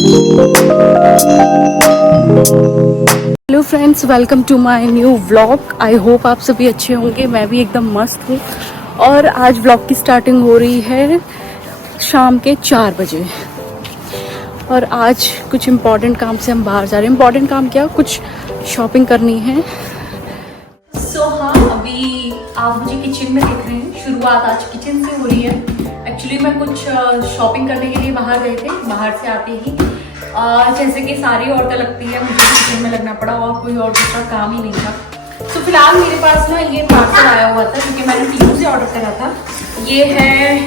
Hello friends, welcome to my new vlog. I hope आप सभी अच्छे होंगे। मैं भी एकदम मस्त हूँ। और आज व्लॉग की स्टार्टिंग हो रही है शाम के 4 बजे। और आज कुछ इम्पोर्टेंट काम से हम बाहर जा रहे हैं। इम्पोर्टेंट काम क्या, कुछ शॉपिंग करनी है। हाँ, अभी आप मुझे किचन में देख रहे हैं। शुरुआत आज किचन से हो रही है। एक्चुअली मैं कुछ शॉपिंग करने के लिए बाहर गए थे। बाहर से आते ही जैसे कि सारी औरतें लगती है, मुझे किचन में लगना पड़ा और कोई और दूसरा काम ही नहीं था। तो फिलहाल मेरे पास ना ये पार्सल आया हुआ था क्योंकि मैंने टीमू से ऑर्डर करा था। ये है,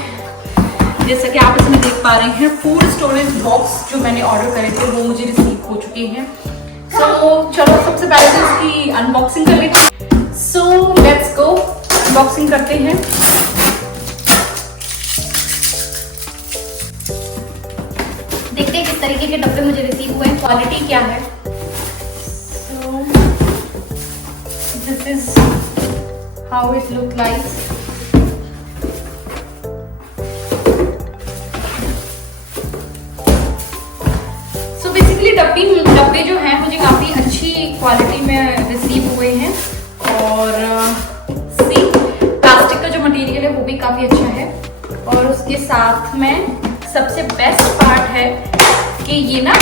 जैसा कि आप इसमें देख पा रहे हैं, फूड स्टोरेज बॉक्स जो मैंने ऑर्डर करे थे वो मुझे रिसीव हो चुके हैं। चलो सबसे पहले तो इसकी अनबॉक्सिंग कर लेते हैं। लेट्स गो, अनबॉक्सिंग करते हैं। देखते हैं किस तरीके के डब्बे मुझे रिसीव हुए हैं, क्वालिटी क्या है। This is how it look like. Basically डब्बे जो हैं मुझे काफी अच्छी क्वालिटी में रिसीव हुए हैं। और प्लास्टिक का जो मटेरियल है वो भी काफी अच्छा है। और उसके साथ में सबसे बेस्ट पार्ट है कि ये ना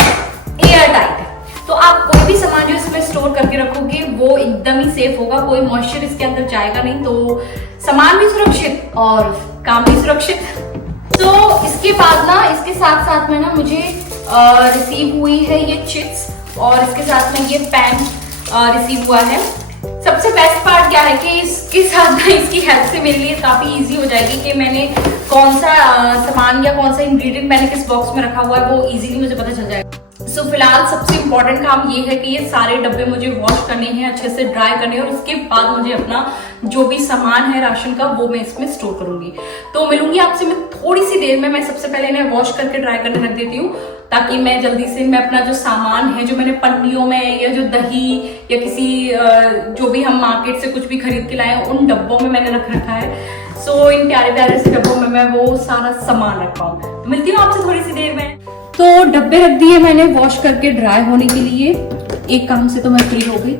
एयर टाइट है। तो आप कोई भी सामान जो इसमें स्टोर करके रखोगे वो एकदम ही सेफ होगा। कोई मॉइस्चर इसके अंदर जाएगा नहीं, तो सामान भी सुरक्षित और काम भी सुरक्षित। तो इसके बाद ना, इसके साथ साथ में ना मुझे रिसीव हुई है ये चिप्स और इसके साथ में ये पैन रिसीव हुआ है। सबसे बेस्ट पार्ट क्या है कि इसके साथ ना इसकी हेल्प से मेरे लिए काफी इजी हो जाएगी कि मैंने कौन सा सामान या कौन सा इंग्रेडिएंट मैंने किस बॉक्स में रखा हुआ है वो इजीली मुझे पता चल जाएगा। फिलहाल सबसे इम्पोर्टेंट काम ये है कि ये सारे डब्बे मुझे वॉश करने हैं, अच्छे से ड्राई करने हैं और उसके बाद मुझे अपना जो भी सामान है राशन का वो मैं इसमें स्टोर करूंगी। तो मिलूंगी आपसे मैं थोड़ी सी देर में। मैं सबसे पहले इन्हें वॉश करके ड्राई करने रख देती हूँ ताकि मैं जल्दी से मैं अपना जो सामान है, जो मैंने पन्नियों में या जो दही या किसी जो भी हम मार्केट से कुछ भी खरीद के लाए उन डब्बों में मैंने रख रखा है। इन प्यारे प्यारे से डब्बों में मैं वो सारा सामान रख पाऊँ। तो मिलती हूँ आपसे थोड़ी सी देर में। तो डब्बे रख दिए मैंने वॉश करके ड्राई होने के लिए। एक काम से तो मैं फ्री हो गई।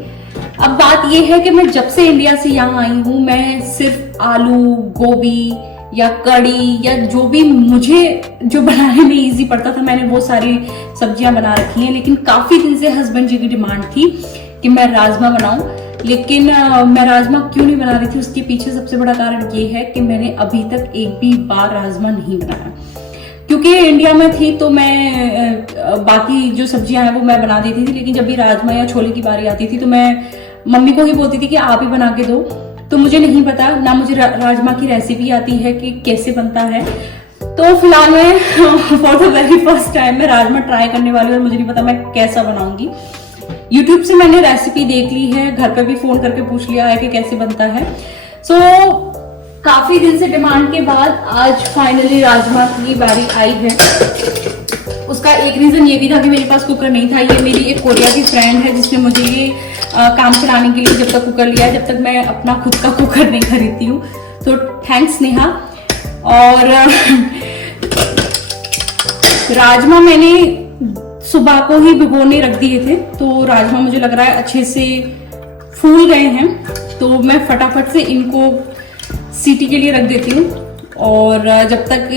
अब बात ये है कि मैं जब से इंडिया से यहाँ आई हूँ मैं सिर्फ आलू, गोभी या कड़ी या जो भी मुझे जो बनाने में इजी पड़ता था मैंने वो सारी सब्जियां बना रखी हैं। लेकिन काफी दिन से हस्बैंड जी की डिमांड थी कि मैं राजमा बनाऊं। लेकिन मैं राजमा क्यों नहीं बना रही थी, उसके पीछे सबसे बड़ा कारण ये है कि मैंने अभी तक एक भी बार राजमा नहीं बनाया। क्योंकि इंडिया में थी तो मैं बाकी जो सब्जियां हैं वो मैं बना देती थी, लेकिन जब भी राजमा या छोले की बारी आती थी तो मैं मम्मी को ही बोलती थी कि आप ही बना के दो। तो मुझे नहीं पता ना, मुझे राजमा की रेसिपी आती है कि कैसे बनता है। तो फिलहाल मैं for the very first time मैं राजमा ट्राई करने वाली हूँ और मुझे नहीं पता मैं कैसा बनाऊंगी। यूट्यूब से मैंने रेसिपी देख ली है, घर पे भी फोन करके पूछ लिया है कि कैसे बनता है। काफी दिन से डिमांड के बाद आज फाइनली राजमा की बारी आई है। उसका एक रीजन ये भी था कि मेरे पास कुकर नहीं था। ये मेरी एक कोरिया की फ्रेंड है जिसने मुझे ये काम चलाने के लिए जब तक कुकर लिया है, जब तक मैं अपना खुद का कुकर नहीं खरीदती हूँ। तो थैंक्स नेहा। और राजमा मैंने सुबह को ही भिगोने रख दिए थे, तो राजमा मुझे लग रहा है अच्छे से फूल गए हैं। तो मैं फटाफट से इनको सीटी के लिए रख देती हूँ। और जब तक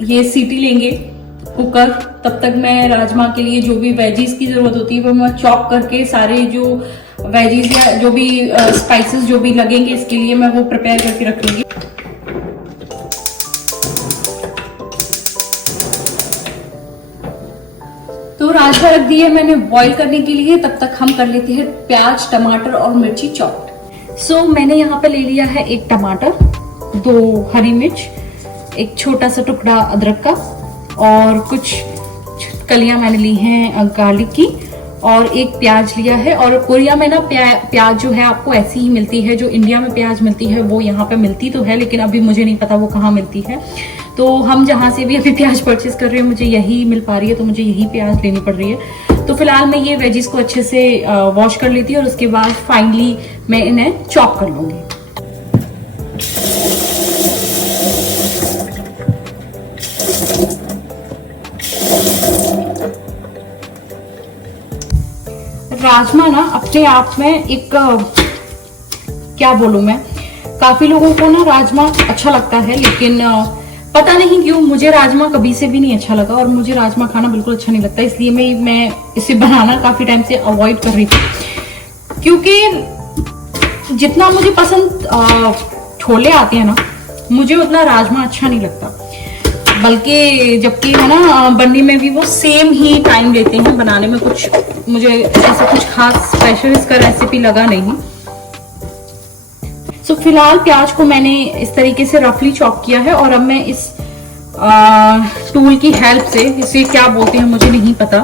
ये सीटी लेंगे कुकर, तब तक मैं राजमा के लिए जो भी वेजीज की जरूरत होती है वो मैं चॉप करके सारे जो वेजीज या जो भी स्पाइसेस जो भी लगेंगे इसके लिए मैं वो प्रिपेयर करके रख लूंगी। तो राजमा रख दिए मैंने बॉईल करने के लिए। तब तक हम कर लेते हैं प्याज, टमाटर और मिर्ची चॉप्ड। मैंने यहाँ पे ले लिया है एक टमाटर, 2 हरी मिर्च, एक छोटा सा टुकड़ा अदरक का और कुछ कलियां मैंने ली हैं गार्लिक की और एक प्याज लिया है। और कोरिया में ना प्याज जो है आपको ऐसी ही मिलती है, जो इंडिया में प्याज मिलती है वो यहाँ पे मिलती तो है, लेकिन अभी मुझे नहीं पता वो कहाँ मिलती है। तो हम जहाँ से भी अभी प्याज परचेज कर रहे हैं मुझे यही मिल पा रही है, तो मुझे यही प्याज लेनी पड़ रही है। तो फिलहाल मैं ये वेजिस को अच्छे से वॉश कर लेती हूँ और उसके बाद फाइनली मैं इन्हें चॉप कर लूंगी। राजमा ना अपने आप में एक क्या बोलूं मैं, काफी लोगों को ना राजमा अच्छा लगता है, लेकिन पता नहीं क्यों मुझे राजमा कभी से भी नहीं अच्छा लगा और मुझे राजमा खाना बिल्कुल अच्छा नहीं लगता। इसलिए मैं इसे बनाना काफी टाइम से अवॉइड कर रही थी, क्योंकि जितना मुझे पसंद छोले आते हैं ना, मुझे उतना राजमा अच्छा नहीं लगता। बल्कि जबकि है ना बनने में भी वो सेम ही टाइम लेते हैं बनाने में, कुछ मुझे ऐसा कुछ खास स्पेशल इसका रेसिपी लगा नहीं। सो फिलहाल प्याज को मैंने इस तरीके से रफली चॉप किया है और अब मैं इस टूल की हेल्प से, इसे क्या बोलते हैं मुझे नहीं पता,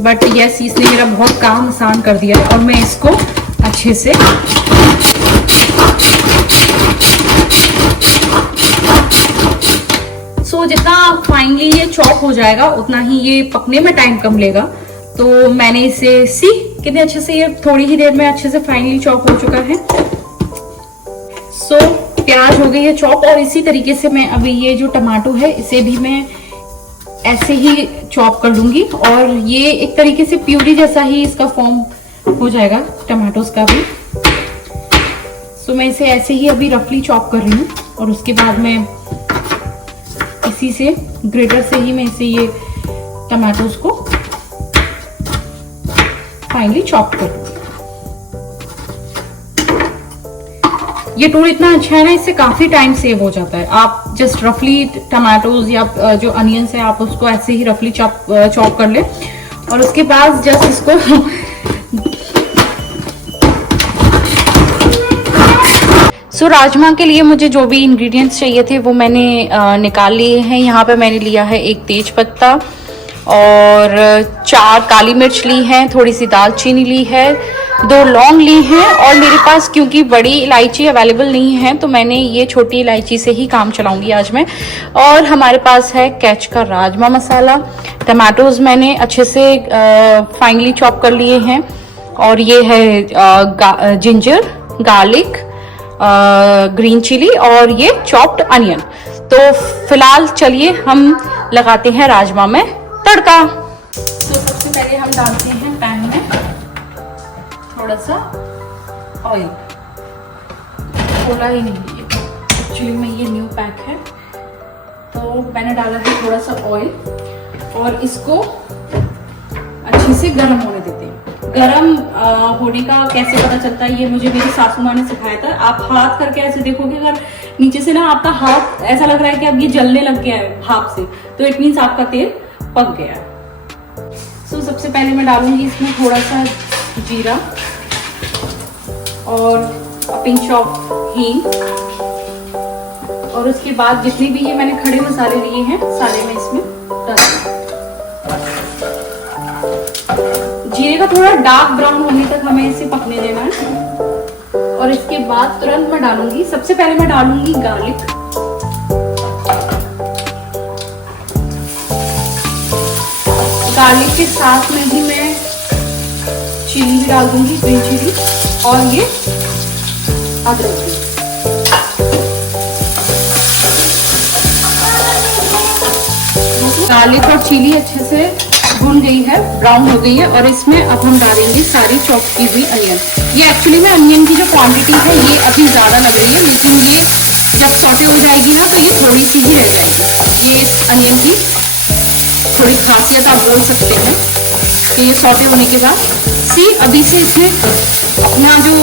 बट यस इसने मेरा बहुत काम आसान कर दिया है और मैं इसको अच्छे से जितना फाइनली ये चॉप हो जाएगा उतना ही ये पकने में टाइम कम लेगा। तो मैंने इसे कितने अच्छे से, ये थोड़ी ही देर में अच्छे से फाइनली चॉप हो चुका है। प्याज हो गई है चॉप और इसी तरीके से मैं अभी ये जो टमाटो है इसे भी मैं ऐसे ही चॉप कर लूंगी और ये एक तरीके से प्यूरी जैसा ही इसका फॉर्म हो जाएगा टमाटोस का भी। मैं इसे ऐसे ही अभी रफली चॉप कर रही हूँ और उसके बाद मैं इसी से ग्रेटर से ही मैं इसे ये टमाटोस को फाइनली चॉप कर लूंगी। ये टूल इतना अच्छा है ना, इससे काफी टाइम सेव हो जाता है। आप जस्ट रफली टमाटोज या जो अनियंस है आप उसको ऐसे ही रफली चॉप कर ले और उसके बाद जस्ट इसको राजमा के लिए मुझे जो भी इंग्रेडिएंट्स चाहिए थे वो मैंने निकाल लिए हैं। यहाँ पे मैंने लिया है एक तेज पत्ता और 4 काली मिर्च ली है, थोड़ी सी दालचीनी ली है, 2 लौंग ली हैं और मेरे पास क्योंकि बड़ी इलायची अवेलेबल नहीं है तो मैंने ये छोटी इलायची से ही काम चलाऊंगी आज मैं। और हमारे पास है कैच का राजमा मसाला, टमाटोज मैंने अच्छे से फाइनली चॉप कर लिए हैं और ये है जिंजर, गार्लिक, ग्रीन चिली और ये चॉप्ड अनियन। तो फिलहाल चलिए हम लगाते हैं राजमा में तड़का। तो सबसे पहले हम डालते हैं पैन में थोड़ा सा ऑयल, थोड़ा ही नहीं, एक्चुअली में ये न्यू पैक है तो मैंने डाला है थोड़ा सा ऑयल और इसको अच्छे से गर्म होने देते हैं। गरम होने का कैसे पता चलता है, ये मुझे मेरी सासू माँ ने सिखाया था। आप हाथ करके ऐसे देखोगे, अगर नीचे से ना आपका हाथ ऐसा लग रहा है कि अब ये जलने लग गया है भाप से, तो इट मीन्स आपका तेल पक गया है। सबसे पहले मैं डालूंगी इसमें थोड़ा सा जीरा और पिंच ऑफ हींग और उसके बाद जितने भी ये मैंने खड़े मसाले लिए हैं सारे मैं इसमें डाल दूंगी। जीरे का थोड़ा डार्क ब्राउन होने तक हमें इसे पकने देना है और इसके बाद तुरंत मैं डालूंगी, सबसे पहले मैं डालूंगी गार्लिक, गार्लिक के साथ में ही मैं चिली भी डाल दूंगी, ग्रीन चिली और ये अदरक भी। गार्लिक और चिली अच्छे से भून गई है, ब्राउन हो गई है और इसमें अब हम डालेंगे सारी चॉप की हुई अनियन। ये एक्चुअली में अनियन की जो क्वांटिटी है ये अभी ज़्यादा लग रही है, लेकिन ये जब सॉटे हो जाएगी ना तो ये थोड़ी सी ही रह जाएगी। ये अनियन की थोड़ी खासियत आप बोल सकते हैं कि ये सॉटे होने के बाद अभी से इसने अपना जो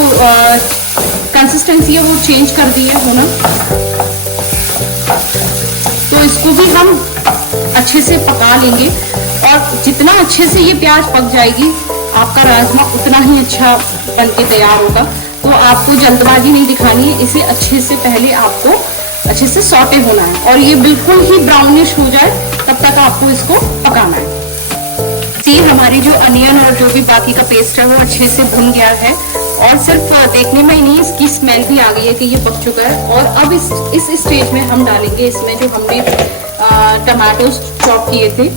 कंसिस्टेंसी है वो चेंज कर दी है होना, तो इसको भी हम अच्छे से पका लेंगे और जितना अच्छे से ये प्याज पक जाएगी आपका राजमा उतना ही अच्छा बनके तैयार होगा। तो आपको जल्दबाजी नहीं दिखानी है, इसे अच्छे से पहले आपको अच्छे से सॉटे होना है और ये बिल्कुल ही ब्राउनिश हो जाए तब तक आपको इसको पकाना है। हमारी जो अनियन और जो भी बाकी का पेस्ट है वो अच्छे से भुन गया है और सिर्फ देखने में ही नहीं इसकी स्मेल भी आ गई है कि ये पक चुका है। और अब इस स्टेज में हम डालेंगे इसमें जो हमने टमाटोज चॉप किए थे,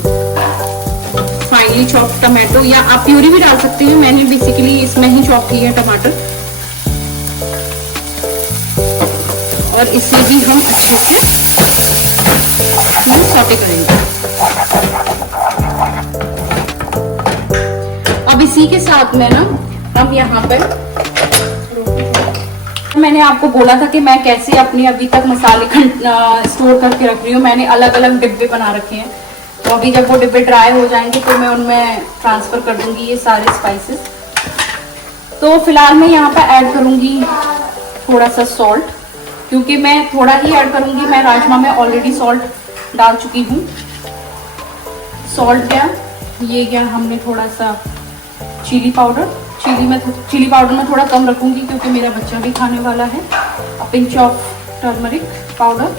फाइनली चॉप टमाटो, या आप प्यूरी भी डाल सकते हैं, मैंने बेसिकली इसमें ही चॉप किए हैं टमाटर। और इसे भी हम अच्छे से सॉटे करेंगे। अब अब इसी के साथ में ना हम यहाँ पर, मैंने आपको बोला था कि मैं कैसे अपने अभी तक मसाले स्टोर करके रख रही हूँ। मैंने अलग अलग डिब्बे बना रखे हैं, तो अभी जब वो डिब्बे ड्राई हो जाएंगे तो मैं उनमें ट्रांसफर कर दूंगी ये सारे स्पाइसेस। तो फिलहाल मैं यहाँ पर ऐड करूंगी थोड़ा सा सॉल्ट, क्योंकि मैं थोड़ा ही ऐड करूंगी। मैं राजमा में ऑलरेडी सॉल्ट डाल चुकी हूँ। सॉल्ट गया, ये गया हमने थोड़ा सा चिली पाउडर। चिली पाउडर में थोड़ा कम रखूंगी क्योंकि मेरा बच्चा भी खाने वाला है। पिंच ऑफ टर्मरिक पाउडर,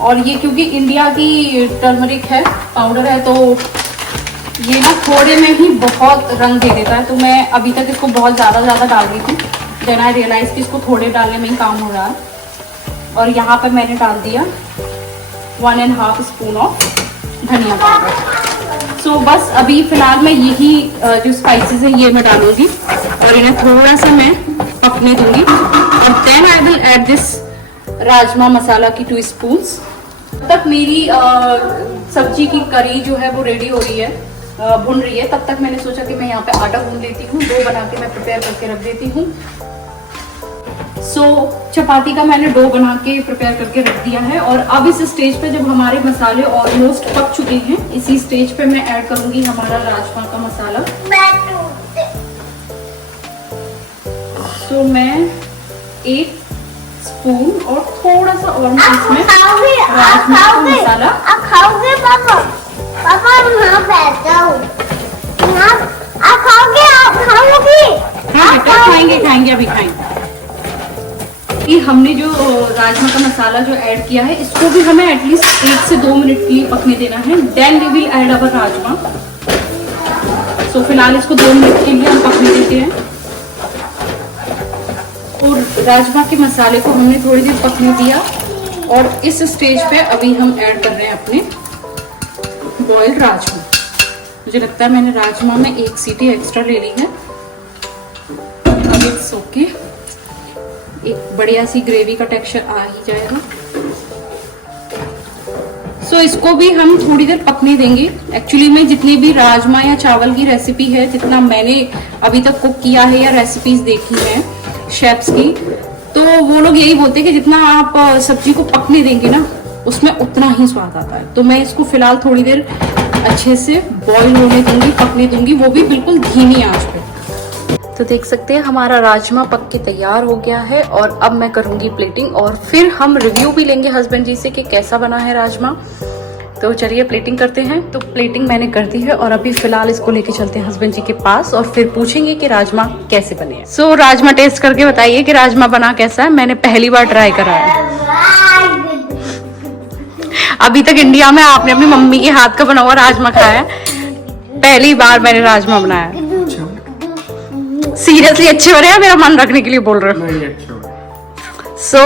और ये क्योंकि इंडिया की टर्मरिक है, पाउडर है, तो ये ना थोड़े में ही बहुत रंग दे देता है। तो मैं अभी तक इसको बहुत ज़्यादा डाल रही थी, देन आई रियलाइज कि इसको थोड़े डालने में ही काम हो रहा है। और यहाँ पर मैंने डाल दिया 1.5 स्पून ऑफ धनिया पाउडर। सो बस अभी फिलहाल मैं यही जो स्पाइसेस है ये मैं डालूंगी और इन्हें थोड़ा सा मैं पकने दूंगी। और then I will add this rajma masala की 2 स्पून्स। तब तक मेरी सब्जी की करी जो है वो रेडी हो रही है, भुन रही है। तब तक मैंने सोचा कि मैं यहाँ पे आटा भून लेती हूँ, डो बना के मैं प्रिपेयर करके रख देती हूँ। सो चपाती का मैंने डो बना के प्रिपेयर करके रख दिया है। और अब इस स्टेज पे जब हमारे मसाले ऑलमोस्ट पक चुके हैं, इसी स्टेज पे मैं ऐड करूंगी हमारा राजमा का मसाला। सो मैं 1 स्पून और थोड़ा सा और मैं इसमें राजमा का मसाला। आप खाओगे पापा? पापा यहाँ बैठा हूँ, आप खाओगे? आप खाओगे? हाँ बेटा, खाएंगे अभी खाएंगे। कि हमने जो राजमा का मसाला जो ऐड किया है, इसको भी हमें एटलीस्ट 1 से 2 मिनट के लिए पकने देना है। देन वी विल ऐड अवर राजमा। सो फिलहाल इसको 2 मिनट के लिए हम पकने देते हैं। और राजमा के मसाले को हमने थोड़ी देर पकने दिया और इस स्टेज पे अभी हम ऐड कर रहे हैं अपने बॉइल्ड राजमा। मुझे लगता है मैंने राजमा में 1 सीटी एक्स्ट्रा ले ली है। अब इट्स ओके, एक बढ़िया सी ग्रेवी का टेक्सचर आ ही जाएगा। सो इसको भी हम थोड़ी देर पकने देंगे। एक्चुअली में जितनी भी राजमा या चावल की रेसिपी है, जितना मैंने अभी तक कुक किया है या रेसिपीज देखी हैं शेफ्स की, तो वो लोग यही बोलते हैं कि जितना आप सब्जी को पकने देंगे ना, उसमें उतना ही स्वाद आता है। तो मैं इसको फिलहाल थोड़ी देर अच्छे से बॉईल होने दूंगी, पकने दूंगी, वो भी बिल्कुल धीमी आंच पे। तो देख सकते हैं हमारा राजमा पक के तैयार हो गया है। और अब मैं करूंगी प्लेटिंग और फिर हम रिव्यू भी लेंगे हस्बैंड जी से कि कैसा बना है राजमा। तो चलिए प्लेटिंग करते हैं। तो प्लेटिंग मैंने कर दी है और अभी फिलहाल इसको लेके चलते हैं हस्बैंड जी के पास और फिर पूछेंगे कि राजमा कैसे बने हैं। सो राजमा टेस्ट करके बताइए कि राजमा बना कैसा है। मैंने पहली बार ट्राई करा है। अभी तक इंडिया में आपने अपनी मम्मी के हाथ का बना हुआ राजमा खाया है, पहली बार मैंने राजमा बनाया। सीरियसली अच्छे हो रहे हैं, मेरा मन रखने के लिए बोल रहे हो। सो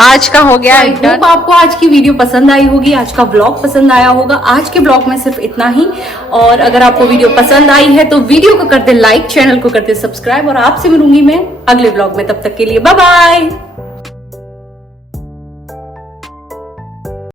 आज का हो गया। होप आपको आज की वीडियो पसंद आई होगी, आज का ब्लॉग पसंद आया होगा। आज के ब्लॉग में सिर्फ इतना ही। और अगर आपको वीडियो पसंद आई है तो वीडियो को कर दे लाइक, चैनल को कर दे सब्सक्राइब और आपसे मिलूंगी मैं अगले ब्लॉग में। तब तक के लिए बाय बाय।